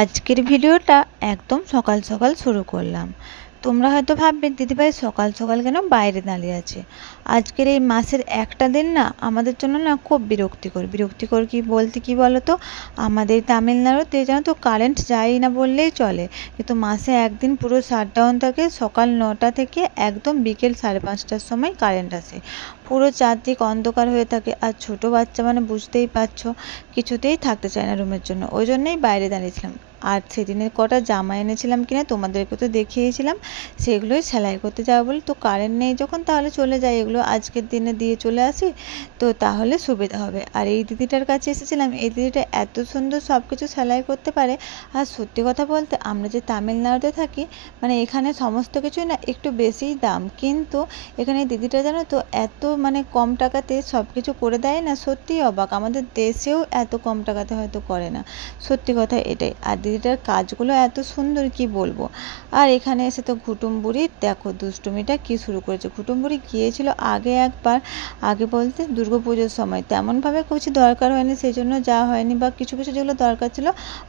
আজকের ভিডিওটা একদম সকাল সকাল শুরু করলাম। তোমরা হয়তো ভাববে দিদিভাই সকাল সকাল কেন বাইরে দাঁড়িয়ে আছে। আজকের এই মাসের একটা দিন না আমাদের জন্য না খুব বিরক্তিকর কি বলতে কি বলো তো, আমাদের তামিলনাড়ুতে জানো তো কারেন্ট যায় না বললেই চলে, কিন্তু মাসে একদিন পুরো শাটডাউন থাকে। সকাল 9টা থেকে একদম বিকেল 5:30টার সময় কারেন্ট আসে। পুরো চারদিক অন্ধকার হয়ে থাকে, আর ছোট বাচ্চা মানে বুঝতেই পারছো, কিছুতেই থাকতে চায় না রুমের জন্য। ওই জন্যই বাইরে দাঁড়িয়েছিলাম। আর সেদিনের কটা জামা এনেছিলাম কিনা তোমাদেরকে তো দেখিয়েছিলাম, সেগুলোই সেলাই করতে যাবো বলে। তো কারেন্ট নেই যখন তাহলে চলে যাই, এগুলো আজকের দিনে দিয়ে চলে আসি, তো তাহলে সুবিধা হবে। আর এই দিদিটার কাছে এসেছিলাম, এই দিদিটা এত সুন্দর সব কিছু সেলাই করতে পারে। আর সত্যি কথা বলতে আমরা যে তামিলনাড়ুতে থাকি, মানে এখানে সমস্ত কিছুই না একটু বেশিই দাম, কিন্তু এখানে দিদিটা জানো তো এত মানে কম টাকাতে সব কিছু করে দেয় না, সত্যিই অবাক। আমাদের দেশেও এত কম টাকাতে হয়তো করে না, সত্যি কথা এটাই। আর দিদিটার কাজগুলো এত সুন্দর কি বলবো। আর এখানে এসে তো ঘুটুম বুড়ি দেখো দুষ্টুমিটা কি শুরু করেছে। ঘুটুম বুড়ি গিয়েছিল আগে একবার, আগে বলতে দুর্গাপুজোর সময়, তেমনভাবে কিছু দরকার হয়নি সেই জন্য যাওয়া হয়নি, বা কিছু কিছু যেগুলো দরকার ছিল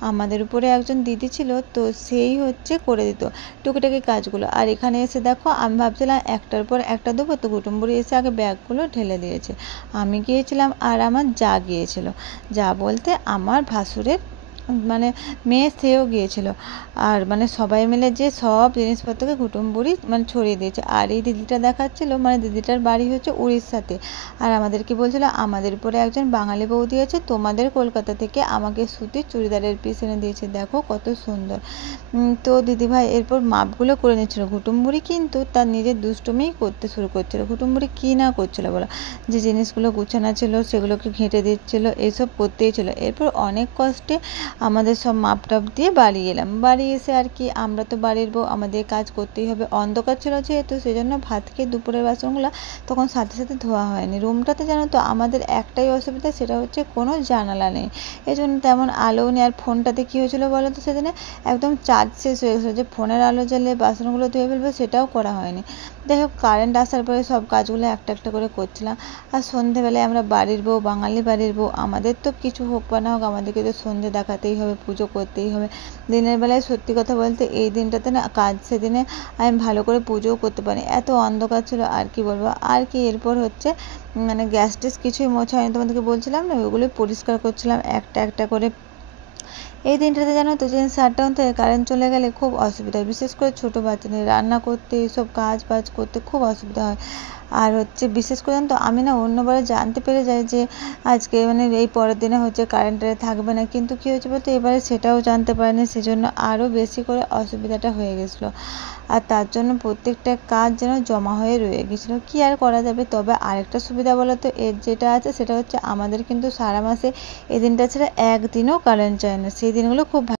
আমাদের উপরে একজন দিদি ছিল, তো সেই হচ্ছে করে দিত টুকিটাকি কাজগুলো। আর এখানে এসে দেখো আমি ভাবছিলাম একটার পর একটা দেবো, তো ঘুটুম বুড়ি এসে আগে ব্যাগগুলো ঢেলে দিয়েছে। আমি গিয়েছিলাম আর আমার যা গিয়েছিল, যা বলতে আমার ভাসুরের মানে মেয়ে, সেও গিয়েছিল। আর মানে সবাই মিলে যে সব জিনিসপত্রকে ঘুটুম বুড়ি মানে ছড়িয়ে দিয়েছে। আর এই দিদিটা দেখাচ্ছিল, মানে দিদিটার বাড়ি হচ্ছে উড়িষ্যাতে। আর আমাদেরকে বলছিল আমাদের উপরে একজন বাঙালি বৌদি আছে, তোমাদের কলকাতা থেকে আমাকে সুতির চুড়িদারের পিস এনে দিয়েছে, দেখো কত সুন্দর। তো দিদিভাই এরপর মাপগুলো করে নিচ্ছিল। ঘুটুম বুড়ি কিন্তু তার নিজের দুষ্টুমিই করতে শুরু করছিল। ঘুটুম বুড়ি কী না করছিল বলো, যে জিনিসগুলো গুছানো ছিল সেগুলোকে ঘেঁটে দিচ্ছিল, এইসব করতেই ছিল। এরপর অনেক কষ্টে আমাদের সব মাপ টাপ দিয়ে বাড়ি এলাম। বাড়ি এসে আর কি, আমরা তো বাড়ির বউ, আমাদের কাজ করতেই হবে। অন্ধকার ছিল যেহেতু সেই জন্য ভাত খেয়ে দুপুরের বাসনগুলো তখন সাথে সাথে ধোয়া হয়নি। রুমটাতে জানো তো আমাদের একটাই অসুবিধা, সেটা হচ্ছে কোনো জানালা নেই, এই জন্য তেমন আলো নেই। আর ফোনটাতে কী হয়েছিল বলো তো, সেদিনে একদম চার্জ শেষ হয়ে গেছিলো, যে ফোনের আলো জ্বালিয়ে বাসনগুলো ধুয়ে ফেলবো সেটাও করা হয়নি। যাই হোক কারেন্ট আসার পরে সব কাজগুলো একটা একটা করে করছিলাম। আর সন্ধেবেলায় আমরা বাড়ির বউ, বাঙালি বাড়ির বউ, আমাদের তো কিছু হোক বা না হোক আমাদেরকে তো সন্ধে দেখাতেই হবে, পুজো করতেই হবে। দিনের বেলায় সত্যি কথা বলতে এই দিনটাতে না কাজ, সেদিনে আমি ভালো করে পুজোও করতে পারি, এত অন্ধকার ছিল। আর কি বলবো, আর কি এরপর হচ্ছে মানে গ্যাস ট্যাস কিছুই মোছা হয়নি, তোমাদেরকে বলছিলাম না, ওইগুলোই পরিষ্কার করছিলাম একটা একটা করে। এই দিনটাতে জানো তো, যেদিন শাটডাউন থেকে কারেন্ট চলে গেলে খুব অসুবিধা হয়, বিশেষ করে ছোটো বাচ্চাদের রান্না করতে, এইসব কাজ বাজ করতে খুব অসুবিধা হয়। আর হচ্ছে বিশেষ করে জানো তো আমি না অন্যবারে জানতে পেরে যাই যে আজকে মানে এই পরের দিনে হচ্ছে কারেন্টে থাকবে না, কিন্তু কী হয়েছে বলতো এবারে সেটাও জানতে পারিনি, সেজন্য আরও বেশি করে অসুবিধাটা হয়ে গেছিলো। আর তার জন্য প্রত্যেকটা কাজ যেন জমা হয়ে রয়ে গেছিলো, কী আর করা যাবে। তবে আরেকটা সুবিধা বলো তো এর যেটা আছে, সেটা হচ্ছে আমাদের কিন্তু সারা মাসে এই দিনটা ছাড়া একদিনও কারেন্ট যায় না, সেই দিনগুলো খুব